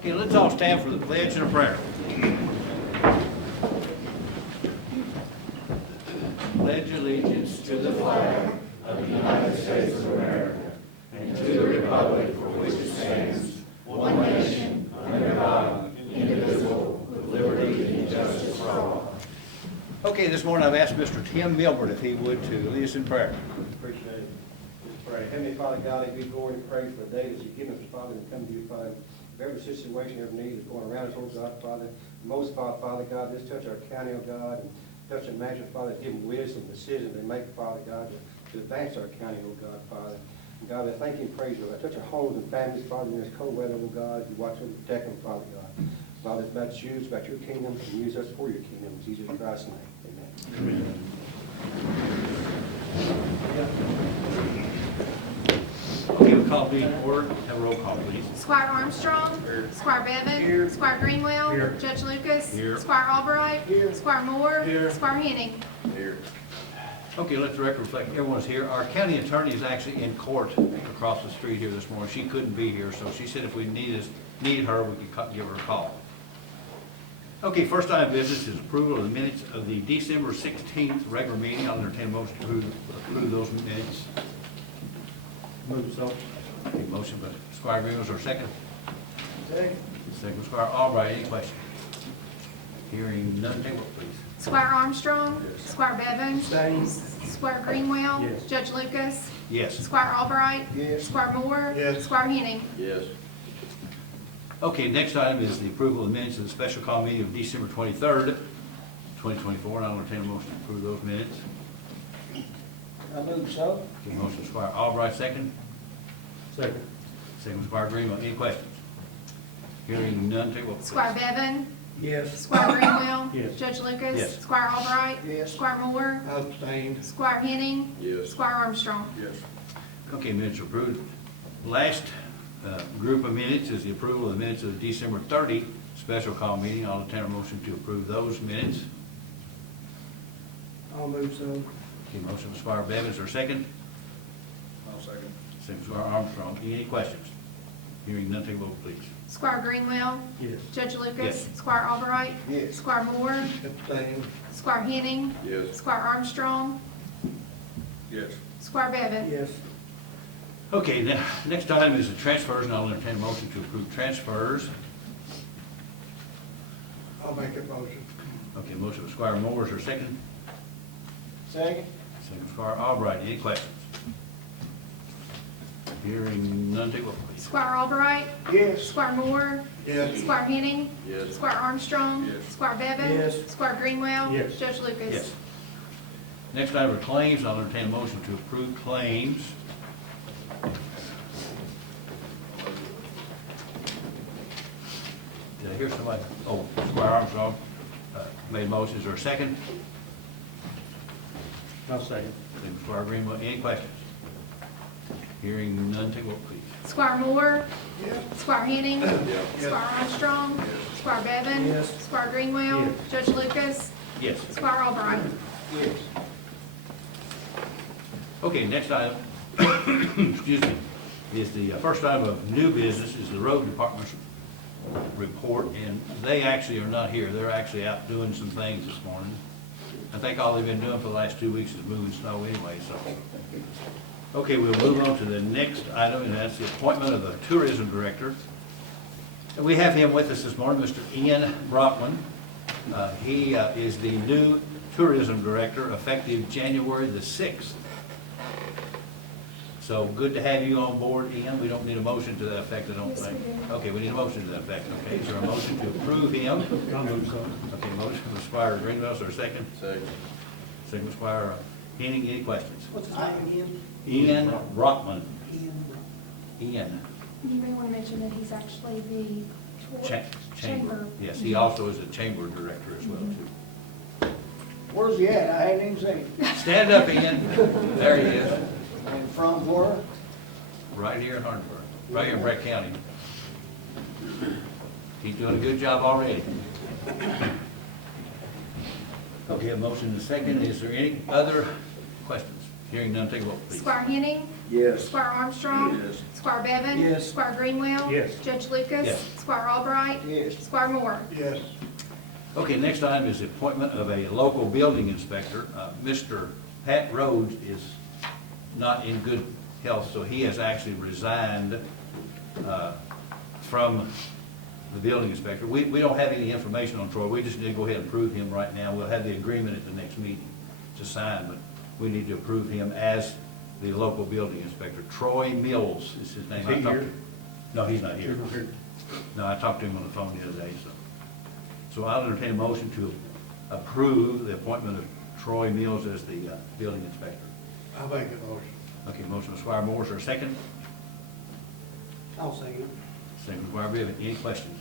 Okay, let's all stand for the pledge and a prayer. Pledge allegiance to the flag of the United States of America and to the republic for which it stands, one nation, under God, indivisible, with liberty and justice for all. Okay, this morning I've asked Mr. Tim Milburn if he would to lead us in prayer. Appreciate it. Let's pray. Heavenly Father God, I give you glory and praise for the day that you've given us, Father, and come to you, Father. Every situation, every need is going around us, oh God, Father. Most, Father God, just touch our county, oh God, and touch the manager, Father, give them wisdom, decisions they make, Father God, to advance our county, oh God, Father. And God, I thank you and praise you. I touch our homes and families, Father, in this cold weather, oh God. You watch them, protect them, Father God. Father, it's about you, it's about your kingdom, and use us for your kingdom. In Jesus Christ's name, amen. Okay, we'll call the order. Have a roll call, please. Squire Armstrong. Here. Squire Bevan. Here. Squire Greenwell. Here. Judge Lucas. Here. Squire Albright. Here. Squire Moore. Here. Squire Henning. Here. Okay, let the record reflect everyone's here. Our county attorney is actually in court across the street here this morning. She couldn't be here, so she said if we needed her, we could give her a call. Okay, first item of business is approval of the minutes of the December 16th regular meeting. I'll entertain a motion to approve those minutes. Move so. Okay, motion by Squire Greenwell, or second? Second. Second by Squire Albright. Any questions? Hearing none, take roll, please. Squire Armstrong. Yes. Squire Bevan. Same. Squire Greenwell. Yes. Judge Lucas. Yes. Squire Albright. Yes. Squire Moore. Yes. Squire Henning. Yes. Okay, next item is the approval of the minutes of the special call meeting of December 23rd, 2024, and I'll entertain a motion to approve those minutes. I move so. Okay, motion Squire Albright, second. Second. Second Squire Greenwell. Any questions? Hearing none, take roll, please. Squire Bevan. Yes. Squire Greenwell. Yes. Judge Lucas. Yes. Squire Albright. Yes. Squire Moore. Abstained. Squire Henning. Yes. Squire Armstrong. Yes. Okay, minutes are approved. Last group of minutes is the approval of the minutes of the December 30 special call meeting. I'll entertain a motion to approve those minutes. I'll move so. Okay, motion by Squire Bevins, or second? I'll second. Second Squire Armstrong. Any questions? Hearing none, take a vote, please. Squire Greenwell. Yes. Judge Lucas. Yes. Squire Albright. Yes. Squire Moore. Abstained. Squire Henning. Yes. Squire Armstrong. Yes. Squire Bevan. Yes. Okay, now, next item is the transfers, and I'll entertain a motion to approve transfers. I'll make a motion. Okay, motion by Squire Moore, is there a second? Second. Second by Squire Albright. Any questions? Hearing none, take a vote, please. Squire Albright. Yes. Squire Moore. Yes. Squire Henning. Yes. Squire Armstrong. Yes. Squire Bevan. Yes. Squire Greenwell. Yes. Judge Lucas. Yes. Next item are claims. I'll entertain a motion to approve claims. Did I hear somebody? Oh, Squire Armstrong made motions. Is there a second? I'll second. Second by Squire Greenwell. Any questions? Hearing none, take a vote, please. Squire Moore. Yes. Squire Henning. Yeah. Squire Armstrong. Squire Bevan. Yes. Squire Greenwell. Yes. Judge Lucas. Yes. Squire Albright. Yes. Okay, next item, excuse me, is the first item of new business is the road department's report, and they actually are not here. They're actually out doing some things this morning. I think all they've been doing for the last 2 weeks is moving snow anyway, so. Okay, we'll move on to the next item, and that's the appointment of the tourism director. And we have him with us this morning, Mr. Ian Brockman. He is the new tourism director effective January the 6th. So good to have you on board, Ian. We don't need a motion to that effect, I don't Yes, think. we do. Okay, we need a motion to that effect. Okay, is there a motion to approve him? I'll move so. Okay, motion from Squire Greenwell, is there a second? Second. Second from Squire Henning. Any questions? What's his name again? Ian Brockman. Ian. Ian. You may want to mention that he's actually the Chamber. Yes, he also is a chamber director as well, too. Where's he at? I hadn't even seen him. Stand up, Ian. There he is, And from where? right here in Hardinsburg, right here in Breck County. He's doing a good job already. Okay, a motion and a second. Is there any other questions? Hearing none, take a vote, please. Squire Henning. Yes. Squire Armstrong. Yes. Squire Bevan. Yes. Squire Greenwell. Yes. Judge Lucas. Yes. Squire Albright. Yes. Squire Moore. Yes. Okay, next item is the appointment of a local building inspector. Mr. Pat Rhodes is not in good health, so he has actually resigned from the building inspector. We don't have any information on Troy, we just need to go ahead and approve him right now. We'll have the agreement at the next meeting to sign, but we need to approve him as the local building inspector. Troy Mills is his name. Is he I talked here? to- No, he's not here. No, I talked to him on the phone the other day, so. So I'll entertain a motion to approve the appointment of Troy Mills as the building inspector. I'll make a motion. Okay, motion by Squire Moore, is there a second? I'll second. Second by Squire Bevan, any questions?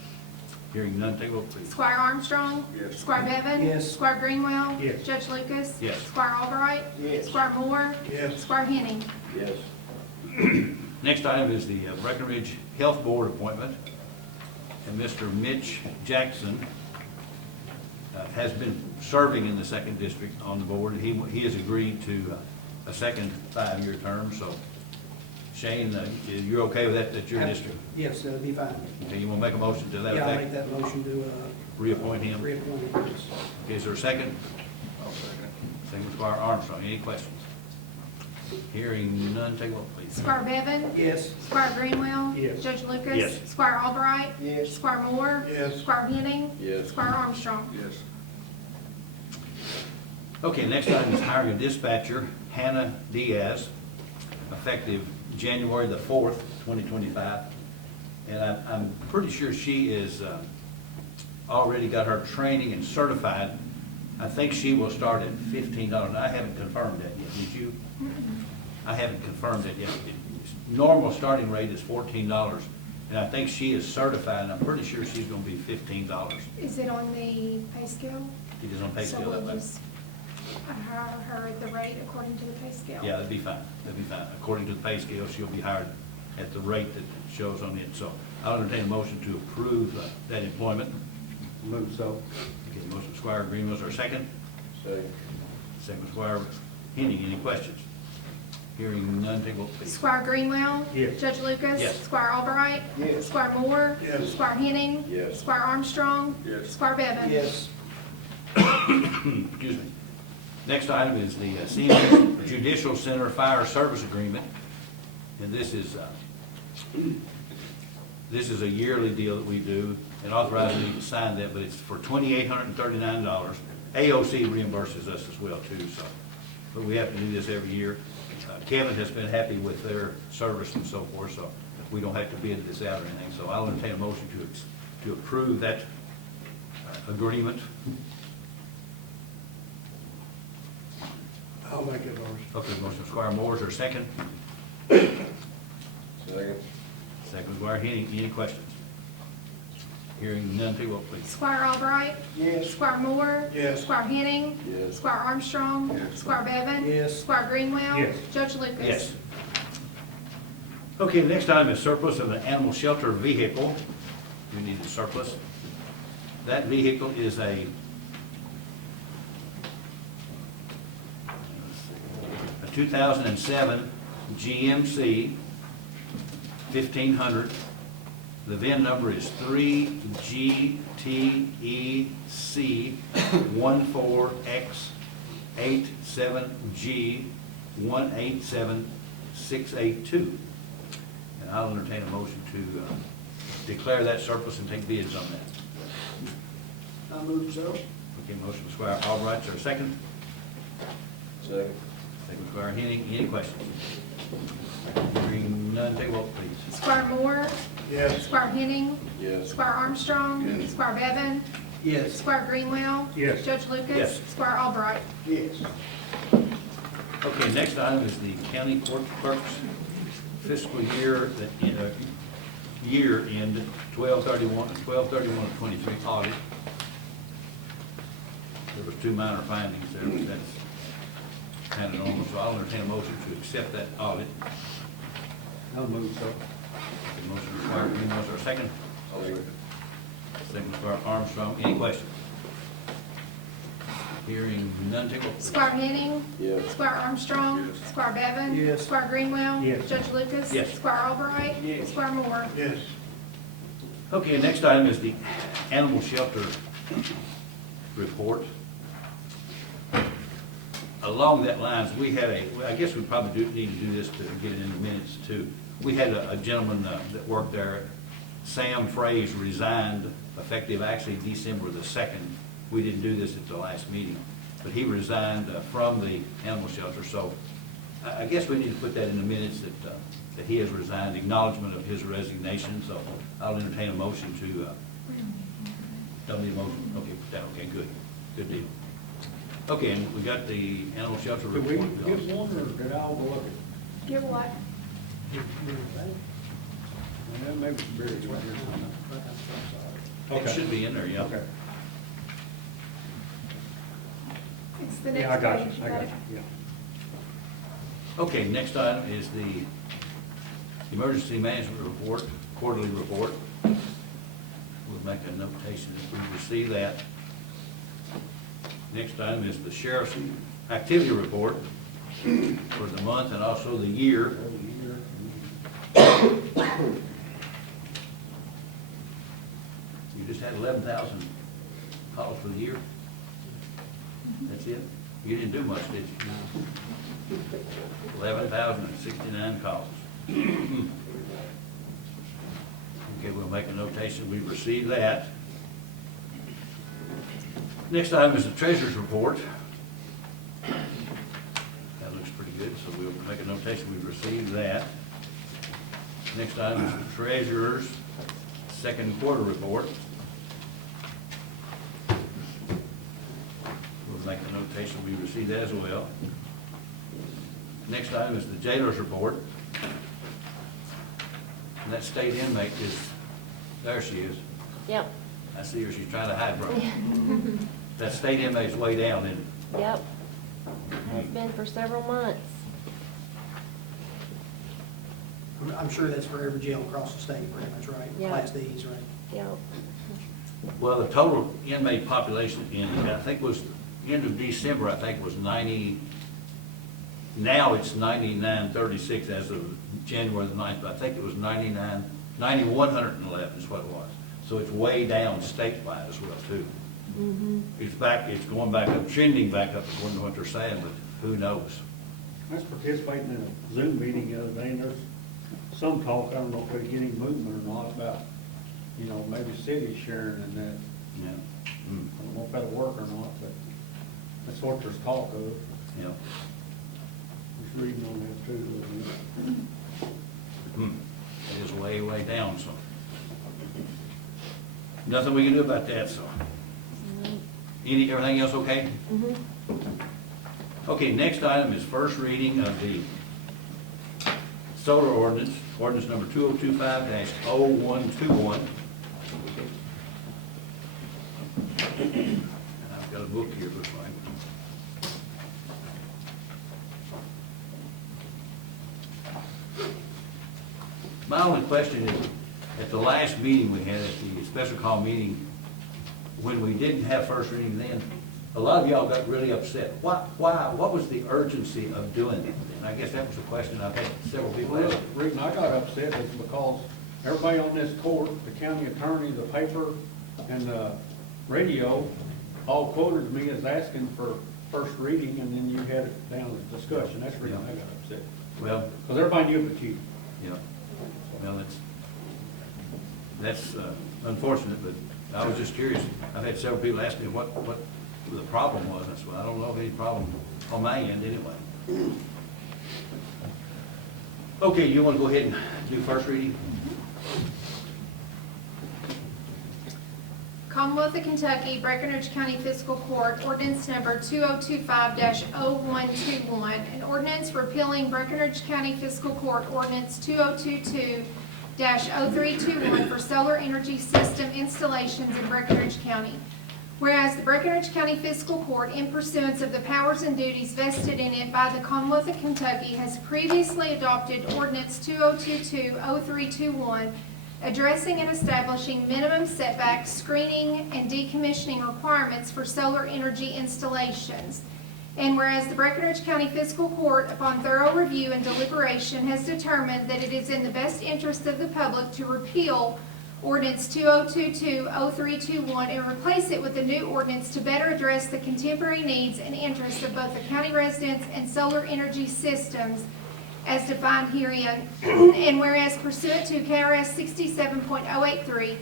Hearing none, take a vote, please. Squire Armstrong. Yes. Squire Bevan. Yes. Squire Greenwell. Yes. Judge Lucas. Yes. Squire Albright. Yes. Squire Moore. Yes. Squire Henning. Yes. Next item is the Breckinridge Health Board appointment. And Mr. Mitch Jackson has been serving in the second district on the board. He has agreed to a second 5-year term, so Shane, you're okay with that, that's your district? Yes, that'll be fine. Okay, you want to make a motion to that Yeah, I'll make effect? that motion to Reappoint him? reappoint him. Yes. Okay, is there a second? I'll second it. Second by Squire Armstrong, any questions? Hearing none, take a vote, please. Squire Bevan. Yes. Squire Greenwell. Yes. Judge Lucas. Yes. Squire Albright. Yes. Squire Moore. Yes. Squire Henning. Yes. Squire Armstrong. Yes. Okay, next item is hiring a dispatcher, Hannah Diaz, effective January the 4th, 2025. And I'm pretty sure she is already got her training and certified. I think she will start at $15. I haven't confirmed that yet, did you? I haven't confirmed it yet. Normal starting rate is $14, and I think she is certified, and I'm pretty sure she's gonna be $15. Is it on the pay scale? It is on pay So scale, we'll that way. just hire her at the rate according to the pay scale? Yeah, that'd be fine, that'd be fine. According to the pay scale, she'll be hired at the rate that shows on it. So I'll entertain a motion to approve that employment. Move so. Okay, motion Squire Greenwell, is there a second? Second. Second Squire Henning, any questions? Hearing none, take a vote, please. Squire Greenwell. Yes. Judge Lucas. Yes. Squire Albright. Yes. Squire Moore. Yes. Squire Henning. Yes. Squire Armstrong. Yes. Squire Bevan. Yes. Excuse me. Next item is the Senior Judicial Center Fire Service Agreement. And this is a yearly deal that we do, and authorize me to sign that, but it's for $2,839. AOC reimburses us as well too, so, but we have to do this every year. Kevin has been happy with their service and so forth, so we don't have to bid this out or anything. So I'll entertain a motion to approve that agreement. I'll make a motion. Okay, motion Squire Moore, is there a second? Second. Second Squire Henning, any questions? Hearing none, take a vote, please. Squire Albright. Yes. Squire Moore. Yes. Squire Henning. Yes. Squire Armstrong. Yes. Squire Bevan. Yes. Squire Greenwell. Yes. Judge Lucas. Yes. Okay, the next item is surplus of an animal shelter vehicle. We need a surplus. That vehicle is a 2007 GMC 1500. The VIN number is 3GTEC14X87G187682. And I'll entertain a motion to declare that surplus and take bids on that. I move so. Okay, motion by Squire Albright, is there a second? Second. Second by Squire Henning, any questions? Hearing none, take a vote, please. Squire Moore. Yes. Squire Henning. Yes. Squire Armstrong. Yes. Squire Bevan. Yes. Squire Greenwell. Yes. Judge Lucas. Yes. Squire Albright. Yes. Okay, next item is the county court clerk's fiscal year, year end 12/31/23 audit. There was 2 minor findings there, but that's kind of normal, so I'll entertain a motion to accept that audit. I'll move so. Okay, motion required, Greenwell, is there a second? I'll second. Second by Armstrong, any questions? Hearing none, take roll. Squire Henning. Yes. Squire Armstrong. Yes. Squire Bevan. Yes. Squire Greenwell. Yes. Judge Lucas. Yes. Squire Albright. Yes. Squire Moore. Yes. Okay, next item is the animal shelter report. Along that lines, we had I guess we probably do need to do this to get it in the minutes too. We had a gentleman that worked there, Sam Fraze, resigned effective actually December the 2nd. We didn't do this at the last meeting, but he resigned from the animal shelter. So I guess we need to put that in the minutes that he has resigned, acknowledgement of his resignation. So I'll entertain a motion to, don't need a motion? Okay, put that, okay, good deal. Okay, and we got the animal shelter Did we report. get one, or did I overlook it? Give what? Yeah, maybe it's buried right here somewhere. It should be in there, yeah. Okay. It's the Yeah, I next got page. you, I got you, yeah. Okay, next item is the emergency management report, quarterly report. We'll make a notation if we receive that. Next item is the sheriff's activity report for the month and also the year. You just had 11,000 calls for the year? That's it? You didn't do much, did you? 11,069 calls. Okay, we'll make a notation, we received that. Next item is the treasurer's report. That looks pretty good, so we'll make a notation, we've received that. Next item is the treasurer's second quarter report. We'll make a notation, we received that as well. Next item is the jailer's report. And that state inmate is, there she is. Yep, I see her, she's trying to hide from me. That state inmate's way down, isn't it? yep. Has been for several months. I'm sure that's for every jail across the state, pretty much, right? Yeah. Class Ds, right? Yep. Well, the total inmate population I think was, end of December, I think was 90, now it's 9936 as of January the 9th, but I think it was 9,111 is what it was. So it's way down statewide as well, too. It's going back up, trending back up according to what they're saying, but who knows? I was participating in a Zoom meeting the other day, and there's some talk, I don't know if we get any movement or not, about, maybe cities sharing in that. Yeah. I don't know if that'll work or not, but that's what there's talk of. Yeah. Just reading on that too. a little bit. It is way, way down, so. Nothing we can do about that, so. Everything else okay? Okay, next item is first reading of the solar ordinance, ordinance number 2025-0121. And I've got a book here, looks like. My only question is, at the last meeting we had, at the special call meeting, when we didn't have first reading then, a lot of y'all got really upset. Why, what was the urgency of doing it? And I guess that was a question I've had several people Well, ask. the reason I got upset is because everybody on this court, the county attorney, the paper, and the radio, all quoted me as asking for first reading, and then you had it down as discussion. That's the reason I got upset. Well, Because everybody knew but you. yeah, well, that's unfortunate, but I was just curious. I've had several people ask me what the problem was. I said, well, I don't know of any problem on my end anyway. Okay, you want to go ahead and do first reading? Commonwealth of Kentucky, Breckinridge County Fiscal Court, ordinance number 2025-0121, an ordinance repealing Breckinridge County Fiscal Court ordinance 2022-0321 for solar energy system installations in Breckinridge County. Whereas the Breckinridge County Fiscal Court, in pursuance of the powers and duties vested in it by the Commonwealth of Kentucky, has previously adopted ordinance 2022-0321, addressing and establishing minimum setbacks, screening, and decommissioning requirements for solar energy installations. And whereas the Breckinridge County Fiscal Court, upon thorough review and deliberation, has determined that it is in the best interest of the public to repeal Ordinance 2022-0321 and replace it with a new ordinance to better address the contemporary needs and interests of both the county residents and solar energy systems as defined herein. And whereas pursuant to KRS 67.083,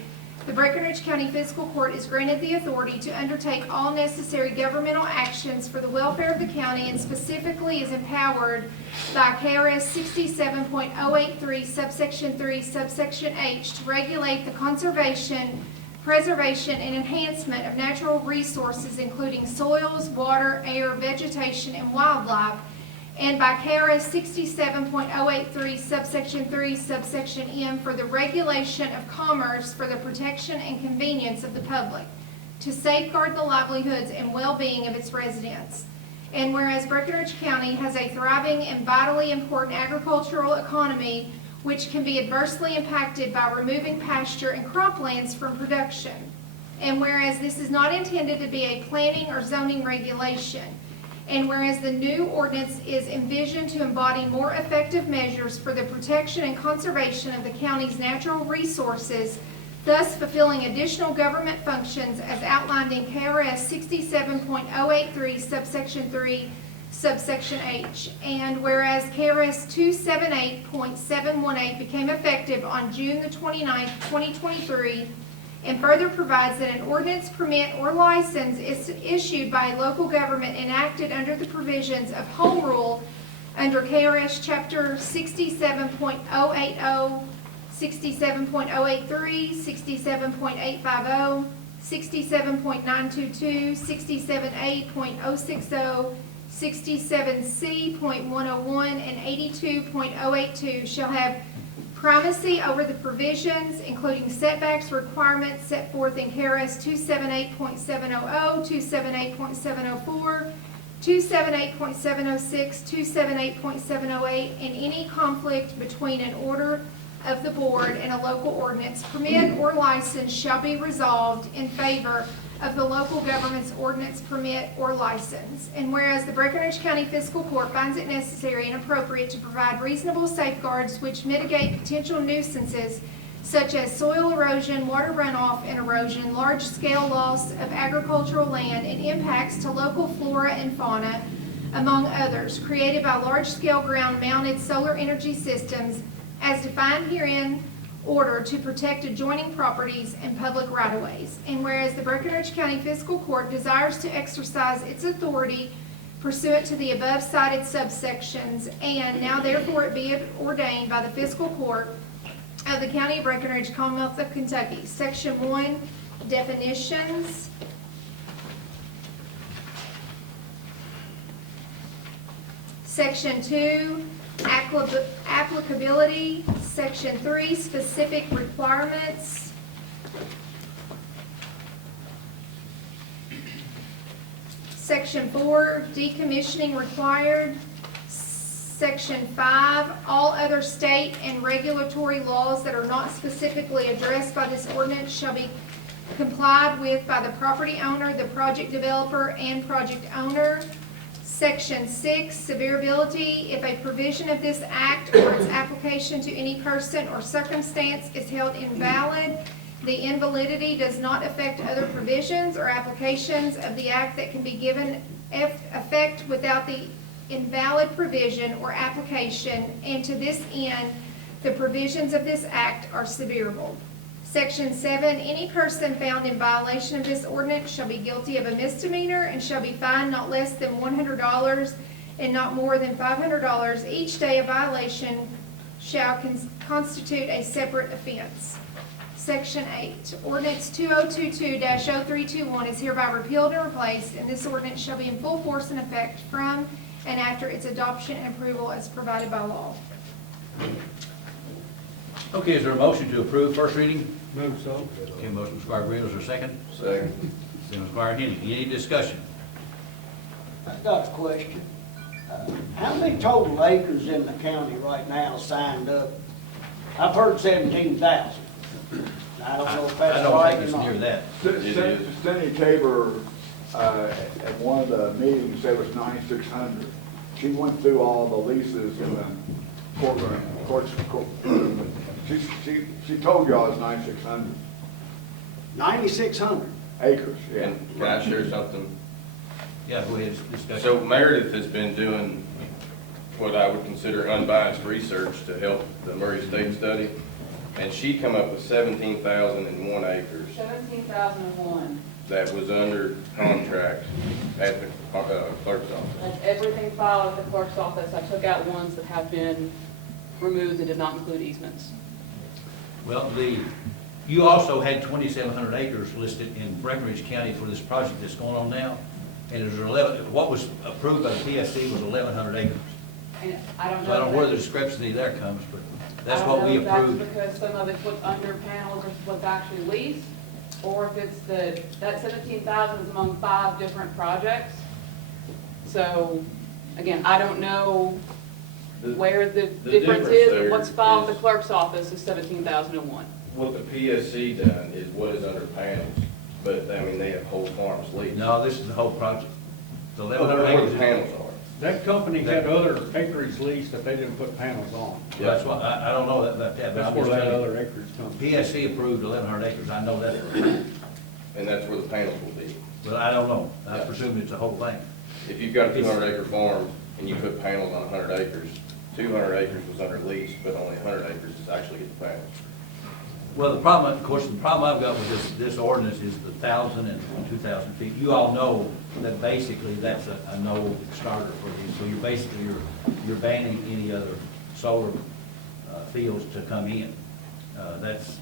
the Breckinridge County Fiscal Court is granted the authority to undertake all necessary governmental actions for the welfare of the county, and specifically is empowered by KRS 67.083 subsection 3 subsection H to regulate the conservation, preservation, and enhancement of natural resources, including soils, water, air, vegetation, and wildlife, and by KRS 67.083 subsection 3 subsection M for the regulation of commerce for the protection and convenience of the public, to safeguard the livelihoods and well-being of its residents. And whereas Breckinridge County has a thriving and vitally important agricultural economy which can be adversely impacted by removing pasture and croplands from production. And whereas this is not intended to be a planning or zoning regulation. And whereas the new ordinance is envisioned to embody more effective measures for the protection and conservation of the county's natural resources, thus fulfilling additional government functions as outlined in KRS 67.083 subsection 3 subsection H. And whereas KRS 278.718 became effective on June the 29th, 2023, and further provides that an ordinance, permit, or license is issued by a local government enacted under the provisions of Home Rule under KRS Chapter 67.080, 67.083, 67.850, 67.922, 67A.060, 67C.101, and 82.082 shall have primacy over the provisions, including setbacks requirements set forth in KRS 278.700, 278.704, 278.706, 278.708, and any conflict between an order of the board and a local ordinance, permit, or license shall be resolved in favor of the local government's ordinance, permit, or license. And whereas the Breckinridge County Fiscal Court finds it necessary and appropriate to provide reasonable safeguards which mitigate potential nuisances such as soil erosion, water runoff and erosion, large-scale loss of agricultural land, and impacts to local flora and fauna, among others, created by large-scale ground-mounted solar energy systems as defined herein, order to protect adjoining properties and public right-of-ways. And whereas the Breckinridge County Fiscal Court desires to exercise its authority pursuant to the above cited subsections, and now therefore it be ordained by the Fiscal Court of the County of Breckinridge, Commonwealth of Kentucky. Section 1, definitions. Section 2, applicability. Section 3, specific requirements. Section 4, decommissioning required. Section 5, all other state and regulatory laws that are not specifically addressed by this ordinance shall be complied with by the property owner, the project developer, and project owner. Section 6, severability. If a provision of this act or its application to any person or circumstance is held invalid, the invalidity does not affect other provisions or applications of the act that can be given effect without the invalid provision or application, and to this end, the provisions of this act are severable. Section 7, any person found in violation of this ordinance shall be guilty of a misdemeanor and shall be fined not less than $100 and not more than $500. Each day of violation shall constitute a separate offense. Section 8, ordinance 2022-0321 is hereby repealed and replaced, and this ordinance shall be in full force and effect from and after its adoption and approval as provided by law. Okay, is there a motion to approve first reading? Move so. Okay, motion by Squire Green, is there a second? Second. Second by Squire Henning. Any discussion? I've got a question. How many total acres in the county right now signed up? I've heard 17,000. I don't know if I that's don't right think or it's not. near that. Cindy Tabor, at one of the meetings, said it was 9,600. She went through all the leases in the courts. She told y'all it's 9,600 9,600. acres, yeah. And can I share something? Yeah, go ahead, discuss. So Meredith has been doing what I would consider unbiased research to help the Murray State study, and she come up with 17,001 acres 17,001. that was under contract at the clerk's office. That's everything filed at the clerk's office. I took out ones that have been removed that did not include easements. Well, you also had 2,700 acres listed in Breckinridge County for this project that's going on now. And there's 11, what was approved by the PSC was 1,100 acres. And I don't know. So I don't know if where the that- discrepancy there comes, but that's I don't what know we if that's approved. because some of it's what's under panels or what's actually leased, or if it's that 17,000 is among 5 different projects. So, again, I don't know where the difference is, there but what's filed at is- the clerk's office is 17,001. What the PSC done is what is under panels, but I mean, they have whole farms leased. No, this is the whole project. It's Well, 1,100 where acres. the panels are. That company had other acreage leased that they didn't put panels on. That's why, I don't know about that, but That's I'm where just that telling you. other acreage comes from. PSC approved 1,100 acres, I know that. And that's where the panels will be. But I don't know, I Yeah. presume it's the whole thing. If you've got a 200-acre farm and you put panels on 100 acres, 200 acres was under lease, but only 100 acres is actually get the panels. Well, the problem, of course, the problem I've got with this ordinance is the 1,000 and 2,000 feet. You all know that basically that's a no starter for these. So you're basically, you're banning any other solar fields to come in. That's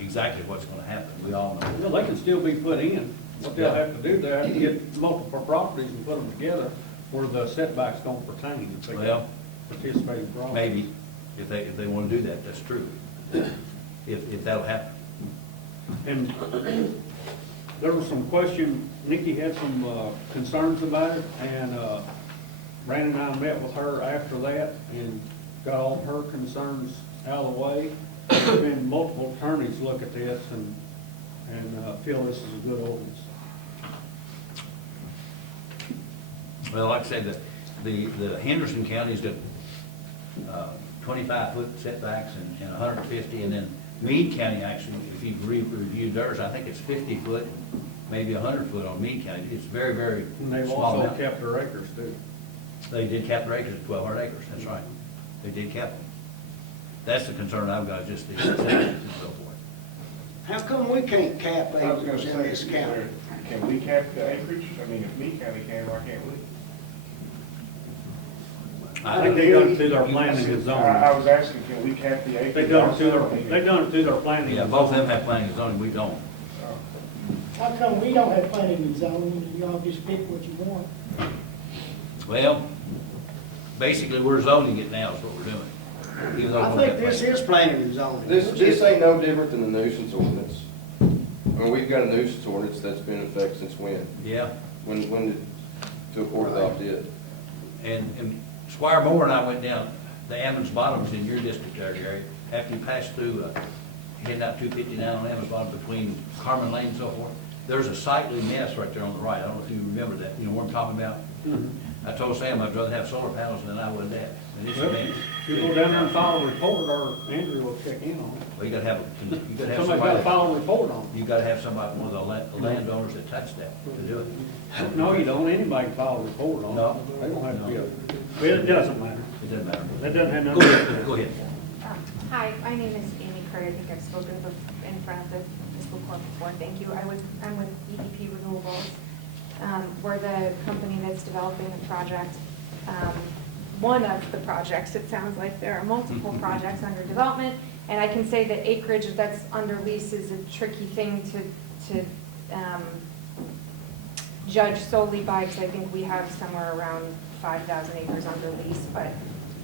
exactly what's gonna happen, we all know. Well, they can still be put in. What they'll have to do, they'll have to get multiple properties and put them together where the setbacks don't pertain. If they Well, participate in property. maybe, if they wanna do that, that's true. If that'll happen. And there was some question, Nikki had some concerns about it, and Brandon and I met with her after that and got all her concerns out of the way. There's been multiple attorneys look at this and feel this is a good ordinance. Well, like I said, the Henderson county's got 25-foot setbacks and 150, and then Meade County, actually, if you've reviewed theirs, I think it's 50 foot, maybe 100 foot on Meade County. It's very, very And they've small also amount. kept their acres too. They did cap their acres at 1,200 acres, that's right. They did cap them. That's the concern I've got, just the setbacks and so forth. How come we can't cap I was gonna acres in say, this county? can we cap the acreage? I mean, if Meade County can, why can't we? I think they done it through their planning and I zoning. was asking, can we cap the acreage? They done it through also? their, they done it through their planning. Yeah, and both of them zoning. have planning and zoning, we don't. How come we don't have planning and zoning, y'all just pick what you want? Well, basically, we're zoning it now is what we're doing. Even though I we don't think have this planning. is planning and zoning. This ain't no different than the nuisance ordinance. I mean, we've got a nuisance ordinance that's been in effect since when? Yeah, When did, to court adopt it? and Squire Moore and I went down the Ammons Bottoms in your district there, Gary, after you pass through, heading out 259 on Ammons Bottom between Carmen Lane and so forth. There's a sightly mess right there on the right. I don't know if you remember that, you know what I'm talking about? I told Sam I'd rather have solar panels than I would that. And it's a Well, mess. You go down there and file a report, or Andrew will check in on it. Well, you gotta have, you gotta have Somebody's got to somebody, file a report on you gotta have somebody, one of the landowners that touched that to do it. it. No, you don't. Anybody can file a report on it. No. They don't have to be a, well, it doesn't matter. It doesn't matter. That doesn't have Go nothing. ahead, go ahead. Hi, my name is Amy Craig. I think I've spoken in front of the fiscal court before. Thank you. I'm with EDP Renewables. We're the company that's developing the project. One of the projects, it sounds like there are multiple projects under development, and I can say that acreage that's under lease is a tricky thing to judge solely by, because I think we have somewhere around 5,000 acres under lease, but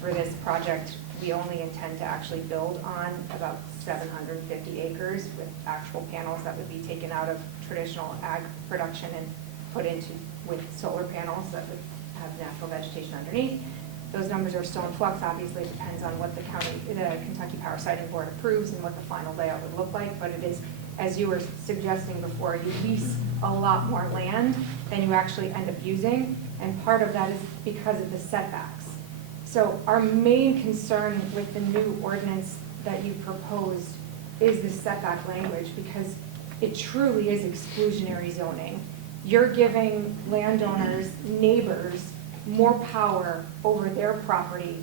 for this project, we only intend to actually build on about 750 acres with actual panels that would be taken out of traditional ag production and put into with solar panels that would have natural vegetation underneath. Those numbers are still in flux, obviously, it depends on what the Kentucky Power Siting Board approves and what the final layout would look like, but it is, as you were suggesting before, you lease a lot more land than you actually end up using, and part of that is because of the setbacks. So our main concern with the new ordinance that you proposed is the setback language, because it truly is exclusionary zoning. You're giving landowners, neighbors, more power over their property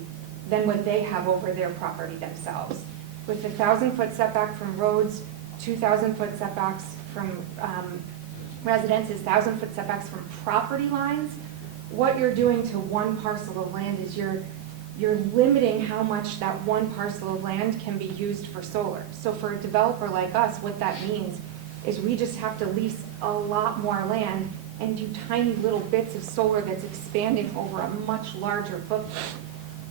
than what they have over their property themselves. With the 1,000-foot setback from roads, 2,000-foot setbacks from residences, 1,000-foot setbacks from property lines, what you're doing to one parcel of land is you're limiting how much that one parcel of land can be used for solar. So for a developer like us, what that means is we just have to lease a lot more land and do tiny little bits of solar that's expanding over a much larger footprint.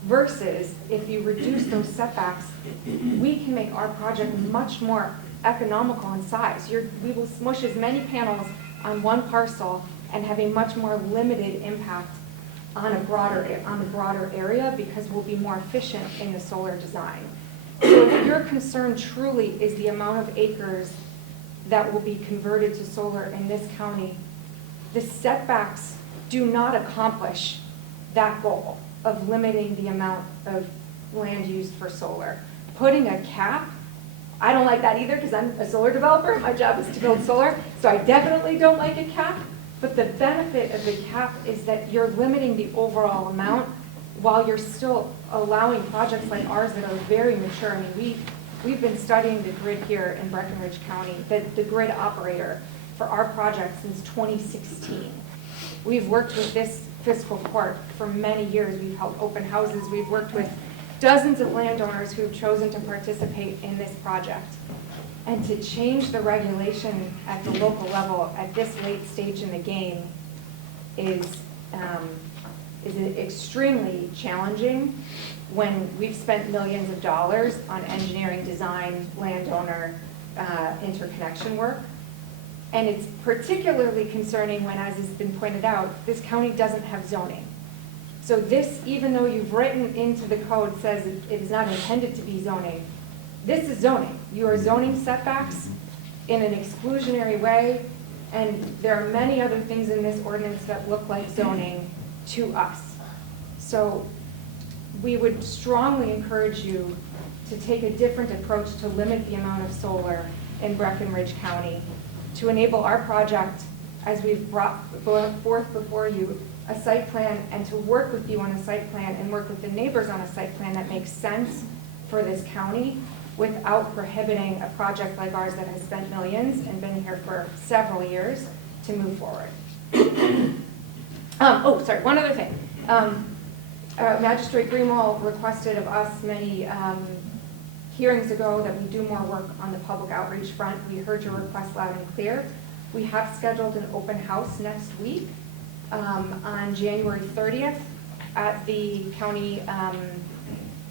Versus if you reduce those setbacks, we can make our project much more economical in size. We will smush as many panels on one parcel and have a much more limited impact on a broader area, because we'll be more efficient in the solar design. So if your concern truly is the amount of acres that will be converted to solar in this county, the setbacks do not accomplish that goal of limiting the amount of land used for solar. Putting a cap, I don't like that either, because I'm a solar developer. My job is to build solar, so I definitely don't like a cap. But the benefit of the cap is that you're limiting the overall amount while you're still allowing projects like ours that are very mature. I mean, we've been studying the grid here in Breckinridge County, the grid operator for our project since 2016. We've worked with this fiscal court for many years. We've held open houses. We've worked with dozens of landowners who've chosen to participate in this project. And to change the regulation at the local level at this late stage in the game is extremely challenging when we've spent millions of dollars on engineering, design, landowner interconnection work. And it's particularly concerning when, as has been pointed out, this county doesn't have zoning. So this, even though you've written into the code says it is not intended to be zoning, this is zoning. You are zoning setbacks in an exclusionary way, and there are many other things in this ordinance that look like zoning to us. So we would strongly encourage you to take a different approach to limit the amount of solar in Breckinridge County to enable our project, as we've brought forth before you, a site plan, and to work with you on a site plan and work with the neighbors on a site plan that makes sense for this county without prohibiting a project like ours that has spent millions and been here for several years to move forward. Oh, sorry, one other thing. Magistrate Greenwald requested of us many hearings ago that we do more work on the public outreach front. We heard your request loud and clear. We have scheduled an open house next week on January 30th at the county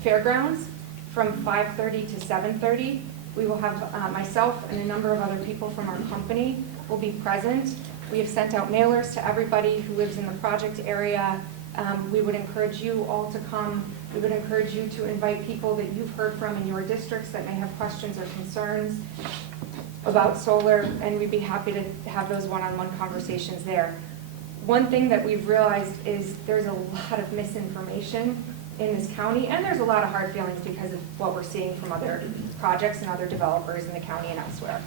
fairgrounds from 5:30 to 7:30. We will have myself and a number of other people from our company will be present. We have sent out mailers to everybody who lives in the project area. We would encourage you all to come. We would encourage you to invite people that you've heard from in your districts that may have questions or concerns about solar, and we'd be happy to have those one-on-one conversations there. One thing that we've realized is there's a lot of misinformation in this county, and there's a lot of hard feelings because of what we're seeing from other projects and other developers in the county and elsewhere.